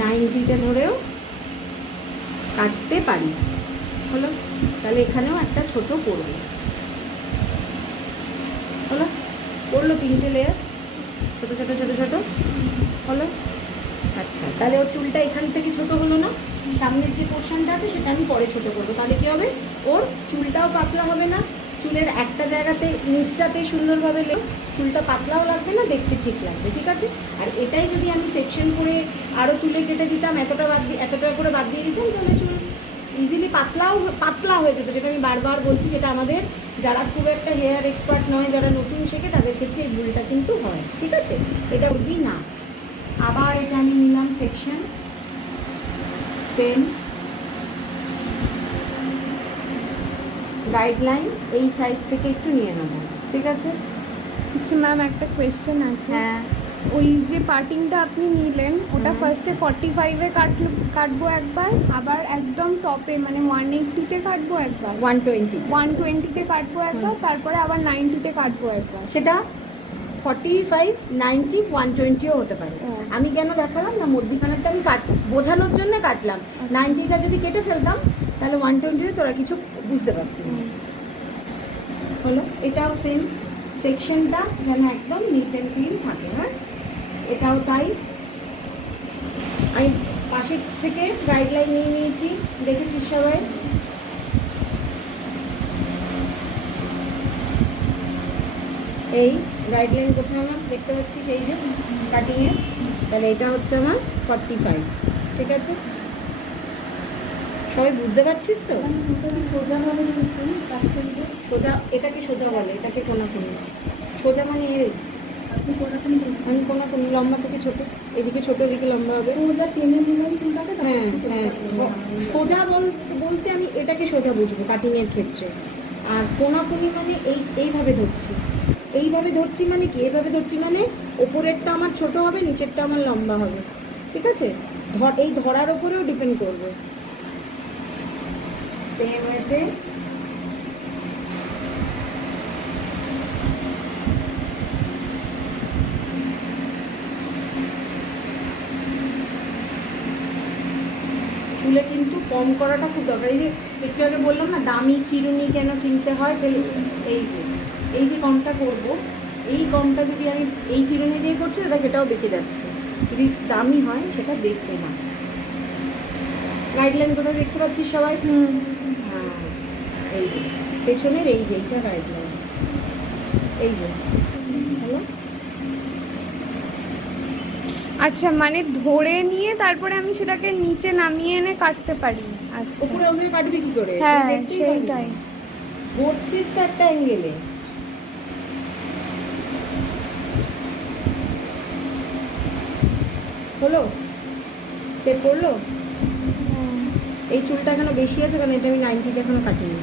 90তে ধরেও কাটতে পারি। হলো, তাহলে এখানেও একটা ছোট পড়বে। হলো, পড়লো 3টে লেয়ার, ছোটো ছোটো ছোটো ছোটো। হলো, আচ্ছা তাহলে ওর চুলটা এখান থেকে ছোট হলো না, সামনের যে পোর্শনটা আছে সেটা আমি পরে ছোট করবো। তাহলে কী হবে, ওর চুলটাও পাতলা হবে না, চুলের একটা জায়গাতে নিচটাতেই সুন্দরভাবে চুলটা পাতলাও লাগবে না, দেখতে ঠিক লাগবে। ঠিক আছে, আর এটাই যদি আমি সেকশন করে আরও তুলে কেটে দিতাম, এতটা করে বাদ দিয়ে দিতাম, তাহলে চুল ইজিলি পাতলা হয়ে যেত, যেটা আমি বারবার বলছি, যেটা আমাদের যারা খুব একটা হেয়ার এক্সপার্ট নয়, যারা নতুন শেখে তাদের ক্ষেত্রে এই ভুলটা কিন্তু হয়। ঠিক আছে, এটা উঠবি না। আবার এটা আমি নিলাম সেকশন, সেম গাইডলাইন এই সাইড থেকে একটু নিয়ে নেবো। ঠিক আছে। আচ্ছা ম্যাম, একটা কোয়েশ্চেন আছে। হ্যাঁ, ওই যে পার্টিংটা আপনি নিলেন, ওটা ফার্স্টে 45-এ কাটবো একবার, আবার একদম টপে মানে 180-তে কাটবো একবার, 120-তে কাটবো একবার, তারপরে আবার 90-তে কাটবো একবার। সেটা 45, 90, 120ও হতে পারে। আমি কেন দেখালাম না, মধ্যিখানেরটা আমি বোঝানোর জন্য কাটলাম। 90টা যদি কেটে ফেলতাম তাহলে 120তে তোরা কিছু বুঝতে পারতি। হলো, এটাও সেম, সেকশনটা যেন একদম নিট অ্যান্ড ক্লিন থাকে। হ্যাঁ, এটাও তাই। আমি পাশের থেকে গাইডলাইন নিয়ে নিয়েছি, দেখেছিস সবাই। এই গাইডলাইন কোথায় আমার দেখতে পাচ্ছিস, এই যে কাটিংয়ে, তাহলে এটা হচ্ছে আমার 45। ঠিক আছে, সবাই বুঝতে পারছিস তো? সোজা ভাবে সোজা, এটাকে সোজা বলে, এটাকে কোনাকুনি। সোজা মানে এর আমি কোনাকুনি, লম্বা থেকে ছোট, এদিকে ছোট এদিকে লম্বা হবে। সোজা টেনে নিলাম চুলটাকে। হ্যাঁ হ্যাঁ, সোজা বলতে আমি এটাকে সোজা বুঝবো কাটিংয়ের ক্ষেত্রে। আর কোনাকুনি মানে এইভাবে ধরছি, এইভাবে ধরছি মানে কি, এইভাবে ধরছি মানে ওপরেরটা আমার ছোট হবে, নিচেরটা আমার লম্বা হবে। ঠিক আছে, এই ধরার ওপরেও ডিপেন্ড করবে। সেম ওয়েতে চুলে কিন্তু কম করাটা খুব দরকার। এই যে একটু আগে বললাম না দামি চিরুনি কেন কিনতে হয়, এই যে কমটা করব, এই কমটা যদি আমি এই চিরুনি দিয়ে করছি, তাহলে এটাও বেঁকে যাচ্ছে। যদি দামি হয় সেটা দেখবে না। গাইডলাইন কোথায় দেখতে পাচ্ছিস সবাই? হ্যাঁ, এই যে পেছনের এই যে এইটা গাইডলাইন, এই যে। হ্যালো, আচ্ছা, মানে ধরে নিয়ে তারপরে আমি সেটাকে নিচে নামিয়ে এনে কাটতে পারি? আচ্ছা, উপরে ওভাবে কাটবি কি করে? হ্যাঁ সেইটাই। ধরছিস তো একটা অ্যাঙ্গেলে। হলো, স্টেপ করলো। এই চুলটা এখনো বেশি আছে কারণ এটা আমি 90টা এখনো কাটিনি।